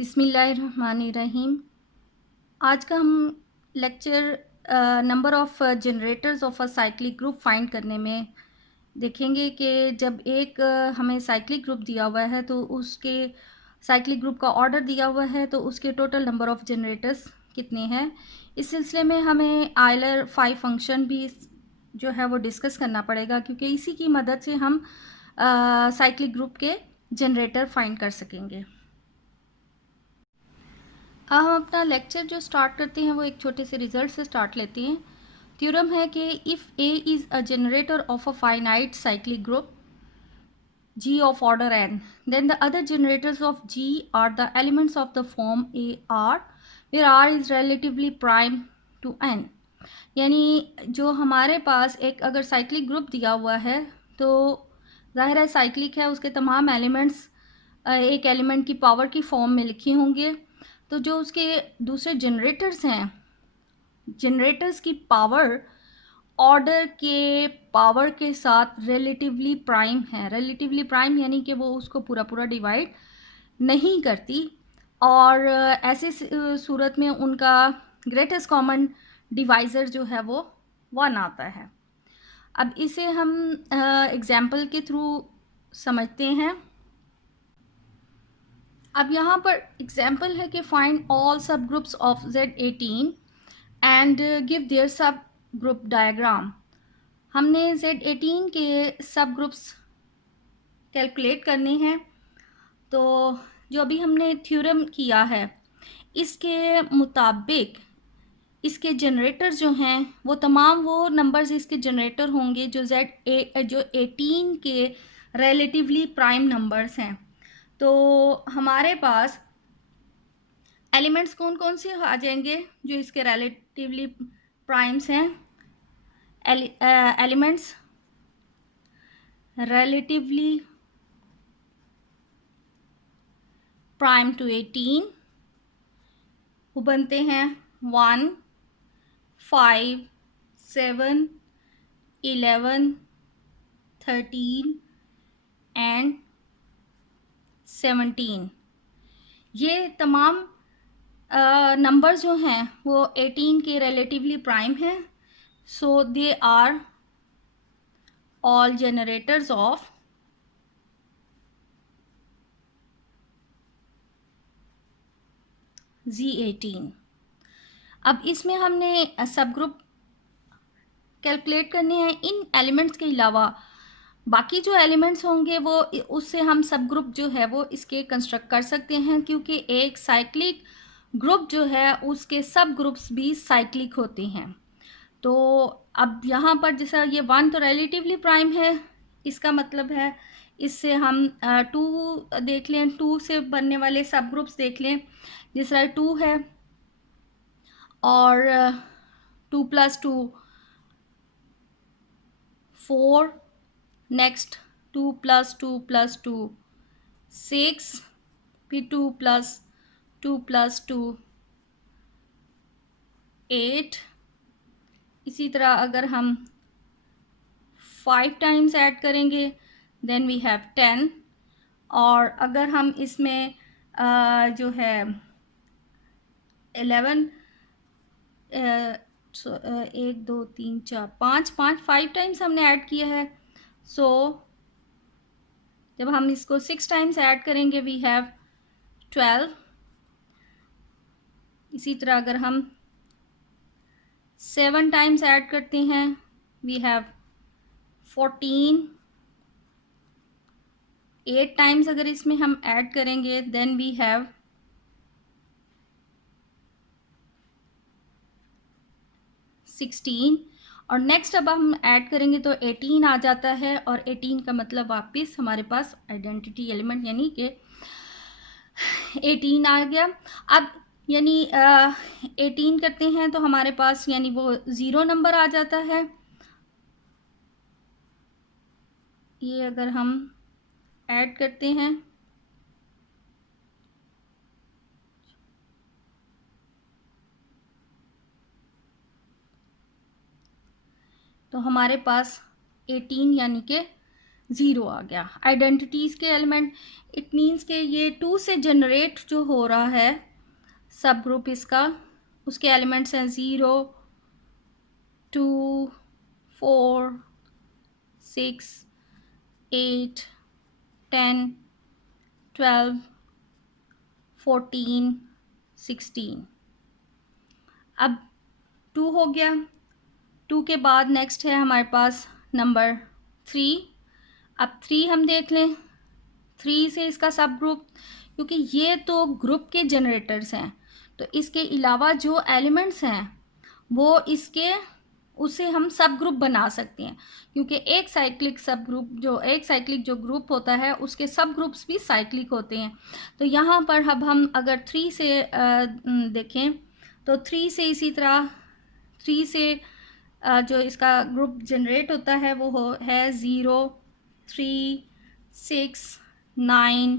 बिस्मिल्लाहिर्रहमानिर्रहीम। आज का हम lecture number of generators of a cyclic group find करने में देखेंगे कि जब एक हमें साइक्लिक ग्रुप दिया हुआ है तो उसके साइक्लिक ग्रुप का ऑर्डर दिया हुआ है तो उसके टोटल नंबर ऑफ़ जनरेटर्स कितने हैं। इस सिलसिले में हमें आयलर फाइव फंक्शन भी जो है वो डिस्कस करना पड़ेगा, क्योंकि इसी की मदद से हम साइक्लिक ग्रुप के जनरेटर फाइंड कर सकेंगे। हम अपना लेक्चर जो स्टार्ट करते हैं वो एक छोटे से रिजल्ट से स्टार्ट लेते हैं। थ्योरम है कि if A is a generator of a finite cyclic group G of order n, then the other generators of G are the elements of the form AR, where R is relatively prime to n। यानी जो हमारे पास एक अगर cyclic group दिया हुआ है तो ज़ाहिर है साइक्लिक है, उसके तमाम एलिमेंट्स एक एलिमेंट की पावर की फॉर्म में लिखे होंगे। तो जो उसके दूसरे जनरेटर्स हैं, जनरेटर्स की पावर ऑर्डर के पावर के साथ रिलेटिवली प्राइम है। रिलेटिवली प्राइम यानी कि वो उसको पूरा पूरा डिवाइड नहीं करती, और ऐसे सूरत में उनका ग्रेटेस्ट कॉमन डिवाइज़र जो है वो 1 आता है। अब इसे हम एग्जाम्पल के थ्रू समझते हैं। अब यहाँ पर एग्जाम्पल है कि फाइंड ऑल सब groups of Z18 and give their सब ग्रुप डायग्राम। हमने Z18 के सब ग्रुप्स कैलकुलेट करने हैं। तो जो अभी हमने थ्योरम किया है इसके मुताबिक इसके जनरेटर जो हैं वो तमाम वो नंबर्स इसके जनरेटर होंगे जो जो 18 के रिलेटिवली प्राइम नंबर्स हैं। तो हमारे पास एलिमेंट्स कौन कौन से आ जाएंगे जो इसके रिलेटिवली प्राइम्स हैं। एलिमेंट्स relatively prime to 18 वो बनते हैं 1, 5, 7, 11, 13 एंड 17। ये तमाम नंबर जो हैं वो 18 के रिलेटिवली प्राइम हैं। So they are all generators of Z18। अब इसमें हमने सब ग्रुप कैलकुलेट करने हैं। इन एलिमेंट्स के अलावा बाकी जो एलिमेंट्स होंगे वो उससे हम सब ग्रुप जो है वो इसके कंस्ट्रक्ट कर सकते हैं, क्योंकि एक साइक्लिक ग्रुप जो है उसके सब ग्रुप्स भी साइक्लिक होते हैं। तो अब यहाँ पर जैसा ये 1 तो रिलेटिवली प्राइम है, इसका मतलब है इससे हम 2 देख लें, 2 से बनने वाले सब ग्रुप्स देख लें। जिस तरह 2 है और 2 + 2 4, नेक्स्ट 2 + 2 + 2 6, फिर 2 + 2 + 2 8। इसी तरह अगर हम 5 टाइम्स ऐड करेंगे देन वी हैव 10। और अगर हम इसमें जो है 11 1 2 3 4 5 5 टाइम्स हमने ऐड किया है। सो जब हम इसको 6 टाइम्स ऐड करेंगे वी हैव 12। इसी तरह अगर हम 7 टाइम्स ऐड करते हैं वी हैव 14। 8 टाइम्स अगर इसमें हम ऐड करेंगे देन वी हैव 16। और नेक्स्ट अब हम ऐड करेंगे तो 18 आ जाता है, और 18 का मतलब वापस हमारे पास आइडेंटिटी एलिमेंट यानी कि 18 आ गया। अब यानी 18 करते हैं तो हमारे पास यानी वो 0 नंबर आ जाता है। ये अगर हम ऐड करते हैं तो हमारे पास 18 यानी कि ज़ीरो आ गया। आइडेंटिटीज़ के एलिमेंट, इट मीन्स के ये 2 से जनरेट जो हो रहा है सब ग्रुप इसका, उसके एलिमेंट्स हैं 0, 2, 4, 6, 8, 10, 12, 14, 16। अब 2 हो गया। 2 के बाद नेक्स्ट है हमारे पास नंबर 3। अब 3 हम देख लें। 3 से इसका सब ग्रुप, क्योंकि ये तो ग्रुप के जनरेटर्स हैं, तो इसके अलावा जो एलिमेंट्स हैं वो इसके, उसे हम सब ग्रुप बना सकते हैं, क्योंकि एक साइक्लिक जो ग्रुप होता है उसके सब ग्रुप्स भी साइक्लिक होते हैं। तो यहाँ पर अब हम अगर 3 से देखें तो 3 से इसी तरह 3 से जो इसका ग्रुप जनरेट होता है वो है 0, 3, 6, 9,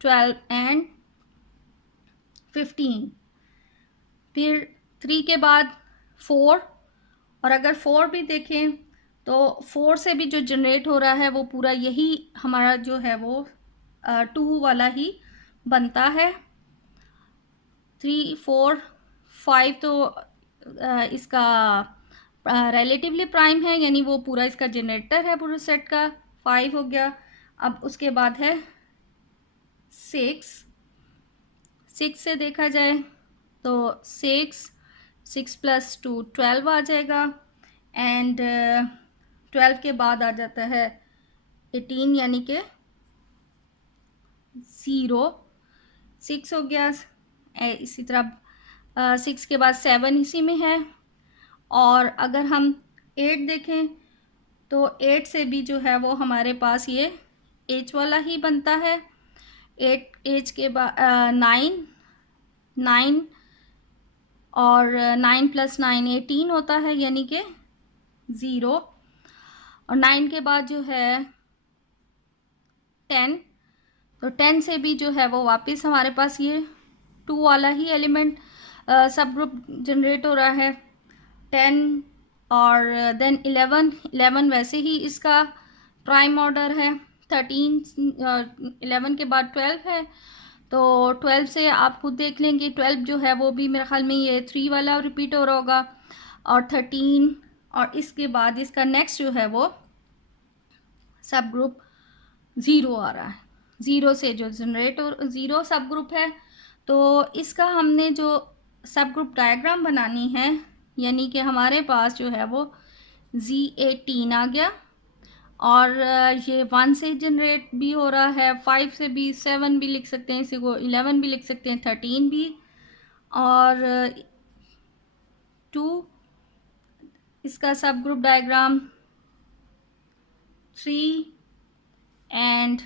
12 एंड 15। फिर 3 के बाद 4, और अगर 4 भी देखें तो 4 से भी जो जनरेट हो रहा है वो पूरा यही हमारा जो है वो 2 वाला ही बनता है। 3, 4, 5 तो इसका रिलेटिवली प्राइम है, यानी वो पूरा इसका जनरेटर है पूरे सेट का। 5 हो गया। अब उसके बाद है 6। 6 से देखा जाए तो 6 प्लस 2 12 आ जाएगा, एंड 12 के बाद आ जाता है 18, यानी कि 0। 6 हो गया। इसी तरह 6 के बाद 7 इसी में है। और अगर हम 8 देखें तो 8 से भी जो है वो हमारे पास ये एच वाला ही बनता है। 8 एच के बाद 9 और 9 प्लस 9 18 होता है, यानी कि 0। और 9 के बाद जो है 10, तो 10 से भी जो है वो वापस हमारे पास ये 2 वाला ही एलिमेंट सब ग्रुप जनरेट हो रहा है। 10 और देन 11 वैसे ही इसका प्राइम ऑर्डर है। 13 11 के बाद 12 है, तो 12 से आप खुद देख लेंगे 12 जो है वो भी मेरे ख्याल में ये 3 वाला रिपीट हो रहा होगा। और 13, और इसके बाद इसका नेक्स्ट जो है वो सब ग्रुप 0 आ रहा है। 0 से जो जनरेट हो 0 सब ग्रुप है, तो इसका हमने जो सब ग्रुप डायग्राम बनानी है, यानी कि हमारे पास जो है वो Z18 आ गया। और ये 1 से जनरेट भी हो रहा है, 5 से भी, 7 भी लिख सकते हैं इसी को, 11 भी लिख सकते हैं, 13 भी, और 2 इसका सब ग्रुप डायग्राम, 3 एंड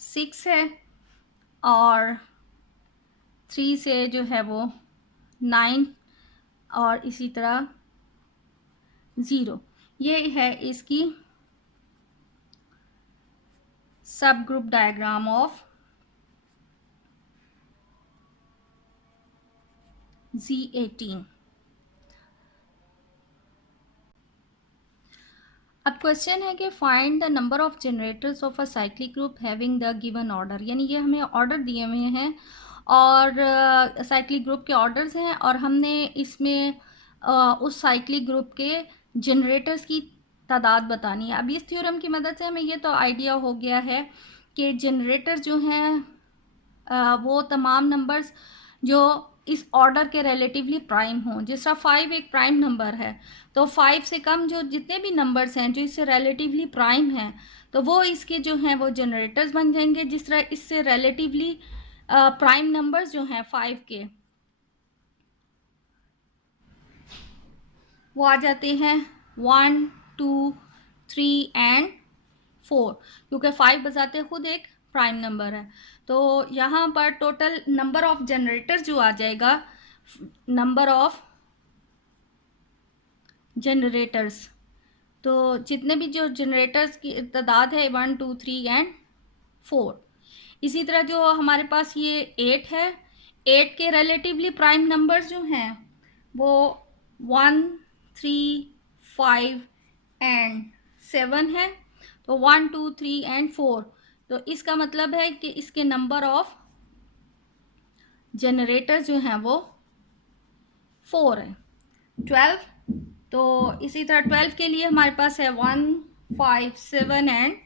6 है, और 3 से जो है वो 9, और इसी तरह 0। ये है इसकी सब ग्रुप डायग्राम ऑफ Z18। अब क्वेश्चन है कि find the number of generators of a cyclic group having the given order, यानी ये हमें ऑर्डर दिए हुए हैं और साइक्लिक ग्रुप के ऑर्डर्स हैं, और हमने इसमें उस साइक्लिक ग्रुप के जनरेटर्स की तादाद बतानी है। अब इस थ्योरम की मदद से हमें ये तो आइडिया हो गया है कि जनरेटर जो हैं वो तमाम नंबर्स जो इस ऑर्डर के रिलेटिवली प्राइम हों। जिस तरह 5 एक प्राइम नंबर है, तो 5 से कम जो जितने भी नंबर्स हैं जो इससे रिलेटिवली प्राइम हैं, तो वो इसके जो हैं वो जनरेटर्स बन जाएंगे। जिस तरह इससे रिलेटिवली प्राइम नंबर्स जो हैं 5 के, वो आ जाते हैं 1, 2, 3 एंड 4, क्योंकि 5 बजाते खुद एक प्राइम नंबर है। तो यहाँ पर टोटल नंबर ऑफ जनरेटर्स जो आ जाएगा, नंबर ऑफ जनरेटर्स, तो जितने भी जो जनरेटर्स की तादाद है 1, 2, 3 एंड 4। इसी तरह जो हमारे पास ये 8 है, 8 के रिलेटिवली प्राइम नंबर्स जो हैं वो 1, 3, 5 एंड 7 है, तो 1 2 3 एंड 4, तो इसका मतलब है कि इसके नंबर ऑफ जनरेटर जो हैं वो 4 है। 12, तो इसी तरह 12 के लिए हमारे पास है 1 5 7 एंड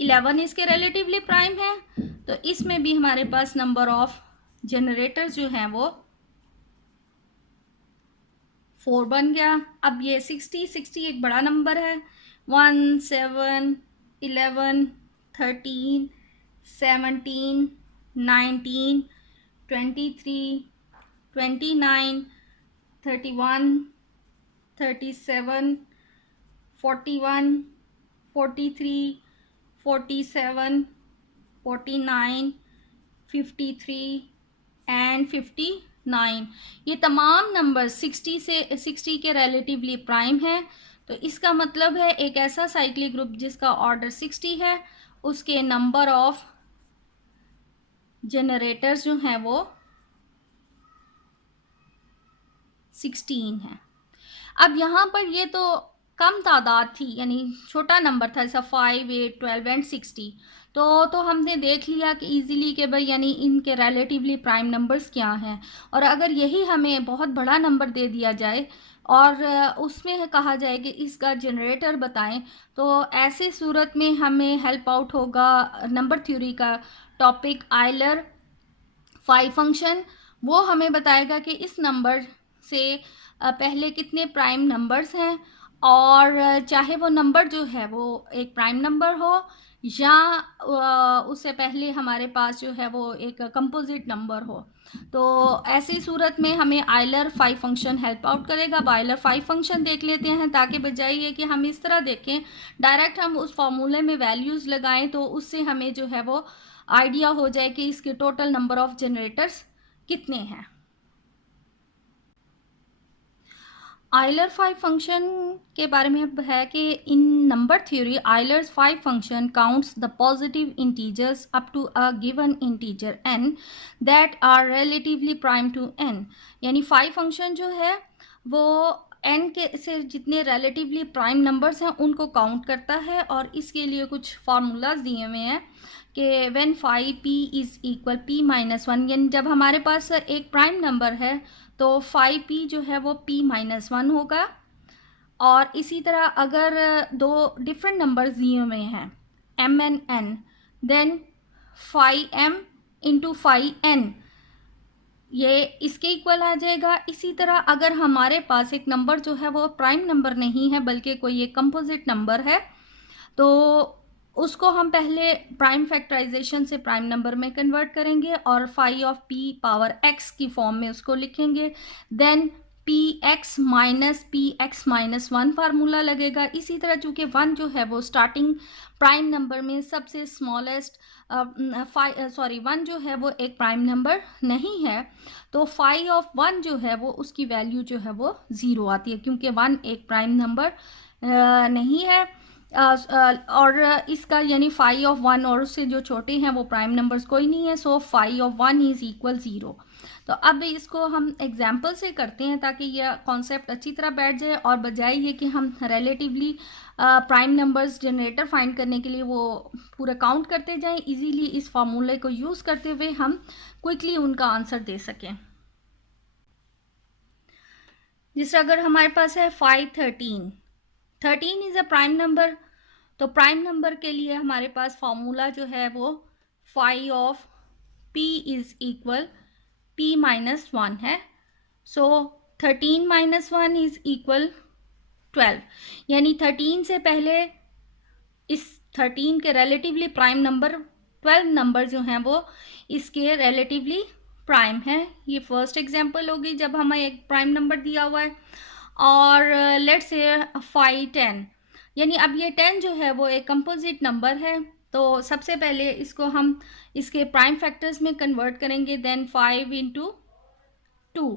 11 इसके रिलेटिवली प्राइम है, तो इसमें भी हमारे पास नंबर ऑफ जनरेटर्स जो हैं वो 4 बन गया। अब ये 60 एक बड़ा नंबर है, 1 7 11 13 17 19 23 29 31 37 41 43 47 49 53 एंड 59, ये तमाम नंबर 60 के रिलेटिवली प्राइम है। तो इसका मतलब है एक ऐसा साइक्लिक ग्रुप जिसका ऑर्डर 60 है, उसके नंबर ऑफ जनरेटर्स जो हैं वो 16 है। अब यहाँ पर ये तो कम तादाद थी, यानी छोटा नंबर था, जैसा 5 8 12 एंड 60, तो हमने देख लिया कि इजीली कि भाई यानी इनके रिलेटिवली प्राइम नंबर्स क्या हैं। और अगर यही हमें बहुत बड़ा नंबर दे दिया जाए और उसमें कहा जाए कि इसका जनरेटर बताएं, तो ऐसी सूरत में हमें हेल्प आउट होगा नंबर थ्योरी का टॉपिक आयलर 5 फंक्शन। वो हमें बताएगा कि इस नंबर से पहले कितने प्राइम नंबर्स हैं, और चाहे वो नंबर जो है वो एक प्राइम नंबर हो या उससे पहले हमारे पास जो है वो एक कंपोजिट नंबर हो। तो ऐसी सूरत में हमें आयलर 5 फंक्शन हेल्प आउट करेगा। अब आयलर 5 फंक्शन देख लेते हैं, ताकि बजाय ये कि हम इस तरह देखें डायरेक्ट हम उस फॉर्मूले में वैल्यूज़ लगाएं, तो उससे हमें जो है वो आइडिया हो जाए कि इसके टोटल नंबर ऑफ जनरेटर्स कितने हैं। आयलर 5 फंक्शन के बारे में है कि in number theory Euler's 5 function counts the positive integers up to a given integer n that are relatively prime to n, यानी 5 फंक्शन जो है वो n के से जितने रिलेटिवली प्राइम नंबर्स हैं उनको काउंट करता है। और इसके लिए कुछ फार्मूलाज दिए हुए हैं कि when phi p is equal p minus 1, यानी जब हमारे पास एक प्राइम नंबर है तो 5p जो है वो p माइनस 1 होगा। और इसी तरह अगर दो डिफरेंट नंबर्स दिए हुए हैं m and n, then 5m into 5n ये इसके इक्वल आ जाएगा। इसी तरह अगर हमारे पास एक नंबर जो है वो प्राइम नंबर नहीं है बल्कि कोई एक कंपोजिट नंबर है, तो उसको हम पहले प्राइम फैक्टराइजेशन से प्राइम नंबर में कन्वर्ट करेंगे और phi of p power x की फॉर्म में उसको लिखेंगे। Then p x minus 1 formula लगेगा। इसी तरह चूँकि 1 जो है वो स्टार्टिंग प्राइम नंबर में सबसे स्मॉलेस्ट 1 जो है वो एक प्राइम नंबर नहीं है, तो फाई ऑफ 1 जो है वो उसकी वैल्यू जो है वो 0 आती है, क्योंकि 1 एक प्राइम नंबर नहीं है। और इसका यानी फाई ऑफ 1 और उससे जो छोटे हैं वो प्राइम नंबर्स कोई नहीं है, so phi of 1 is equal 0। तो अब इसको हम एग्जाम्पल से करते हैं ताकि यह कॉन्सेप्ट अच्छी तरह बैठ जाए, और बजाय ये कि हम relatively prime numbers generator find करने के लिए वो पूरा काउंट करते जाएं, इजीली इस फार्मूले को यूज़ करते हुए हम क्विकली उनका आंसर दे सकें। जिस अगर हमारे पास है 13 इज़ अ प्राइम नंबर, तो प्राइम नंबर के लिए हमारे पास फॉर्मूला जो है वो phi of p is equal p minus 1 है। सो 13 माइनस 1 इज़ इक्वल 12, यानी 13 से पहले इस 13 के रिलेटिवली प्राइम नंबर 12 नंबर जो हैं वो इसके रिलेटिवली प्राइम है। ये फर्स्ट एग्जांपल होगी जब हमें एक प्राइम नंबर दिया हुआ है। और लेट्स से 10, यानी अब ये 10 जो है वो एक कंपोजिट नंबर है, तो सबसे पहले इसको हम इसके प्राइम फैक्टर्स में कन्वर्ट करेंगे। देन 5 इंटू 2,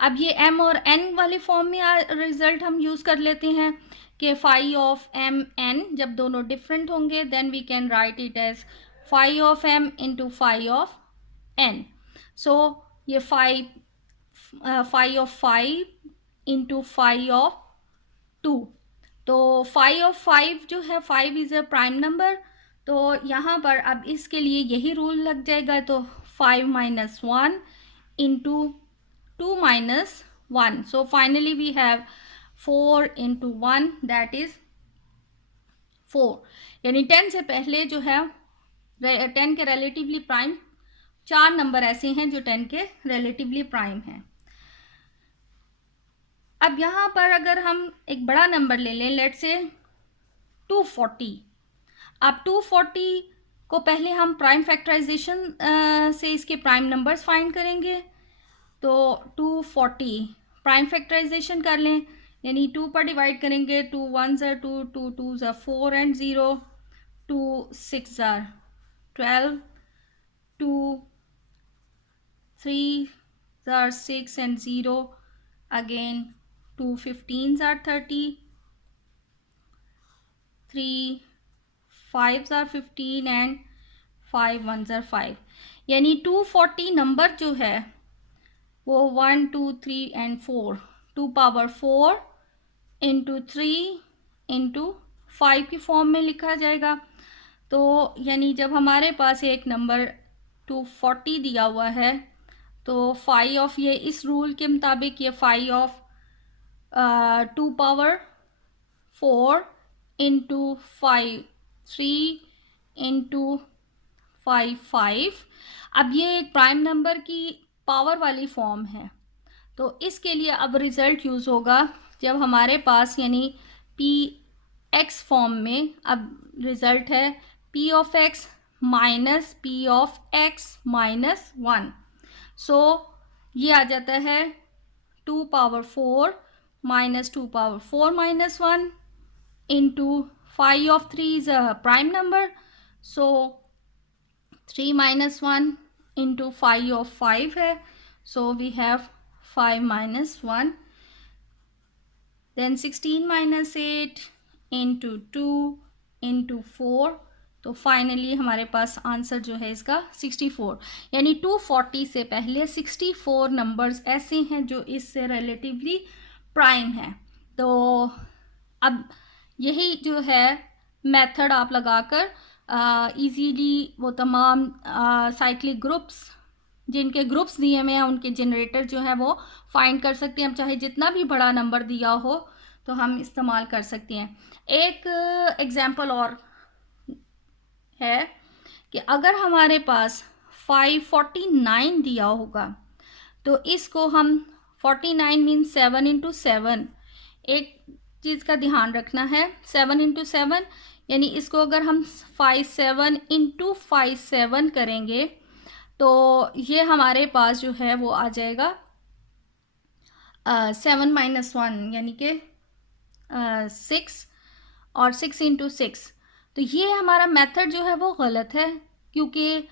अब ये m और n वाले फॉर्म में रिजल्ट हम यूज़ कर लेते हैं कि फाई ऑफ m n जब दोनों डिफरेंट होंगे then we can write it as phi of m into phi of n। So ये phi of 5 into phi of 2, तो तो 5 जो है 5 इज़ अ प्राइम नंबर, तो यहाँ पर अब इसके लिए यही रूल लग जाएगा। तो 5 minus 1 into 2 minus 1, so finally we have 4 into 1 that is 4। यानी 10 से पहले जो है 10 के रिलेटिवली प्राइम 4 नंबर ऐसे हैं जो 10 के रिलेटिवली प्राइम हैं। अब यहाँ पर अगर हम एक बड़ा नंबर ले लें, लेट्स से 240। अब 240 को पहले हम प्राइम फैक्टराइजेशन से इसके प्राइम नंबर्स फाइंड करेंगे। तो 240 प्राइम फैक्टराइजेशन कर लें, यानी 2 पर डिवाइड करेंगे, 2 1s are 2, 2 2s are 4 and 0, 2 6s are 12, 2 3s are 6 and 0, again 2 15s are 30, 3 5s are 15 and 5 1s are 5। यानी 240 नंबर जो है वो 1 2 3 एंड 4 2 पावर 4 इंटू 3 इंटू 5 की फॉर्म में लिखा जाएगा। तो यानी जब हमारे पास एक नंबर 240 दिया हुआ है तो 5 ऑफ, ये इस रूल के मुताबिक ये 5 ऑफ 2 पावर 4 इंटू 5 3 इंटू 5 5। अब ये एक प्राइम नंबर की पावर वाली फॉर्म है, तो इसके लिए अब रिज़ल्ट यूज़ होगा जब हमारे पास यानी पी एक्स फॉर्म में अब रिज़ल्ट है P of x minus P of x minus 1। सो ये आ जाता है 2 power 4 minus 2 power 4 minus 1 into 5 of 3 is a prime number, so 3 minus 1 into 5 of 5 है, so we have 5 minus 1, then 16 minus 8 into 2 into 4, तो finally हमारे पास answer जो है इसका 64। यानी 240 से पहले 64 नंबर्स ऐसे हैं जो इससे रिलेटिवली प्राइम हैं। तो अब यही जो है मेथड आप लगाकर इजीली वो तमाम साइक्लिक ग्रुप्स जिनके ग्रुप्स दिए हुए हैं उनके जनरेटर जो है वो फाइंड कर सकते हैं। हम चाहे जितना भी बड़ा नंबर दिया हो तो हम इस्तेमाल कर सकते हैं। एक एग्जांपल और है कि अगर हमारे पास 549 दिया होगा तो इसको हम 49 मीन्स 7 इंटू 7, एक चीज़ का ध्यान रखना है 7 इंटू 7, यानी इसको अगर हम 57 इंटू 57 करेंगे तो ये हमारे पास जो है वो आ जाएगा 7 माइनस 1 यानी कि 6 और 6 इंटू 6। तो ये हमारा मेथड जो है वो गलत है क्योंकि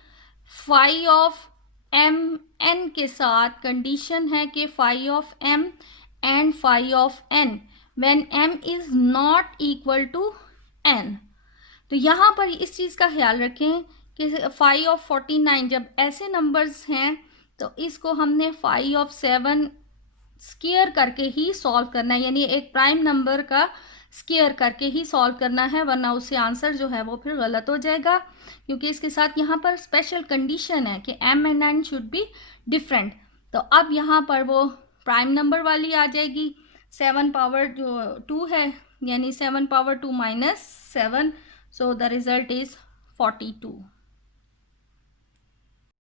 5 ऑफ एम एन के साथ कंडीशन है कि 5 of m and 5 of n when m is not equal to n. तो यहाँ पर इस चीज़ का ख्याल रखें कि 5 ऑफ 49 जब ऐसे नंबर्स हैं तो इसको हमने 5 ऑफ 7 स्क्वायर करके ही सॉल्व करना है, यानी एक प्राइम नंबर का स्क्वायर करके ही सॉल्व करना है, वरना उससे आंसर जो है वो फिर गलत हो जाएगा क्योंकि इसके साथ यहाँ पर स्पेशल कंडीशन है कि m and n should be different. तो अब यहाँ पर वो प्राइम नंबर वाली आ जाएगी 7 पावर जो 2 है, यानी 7 power 2 minus 7, so the result is 42।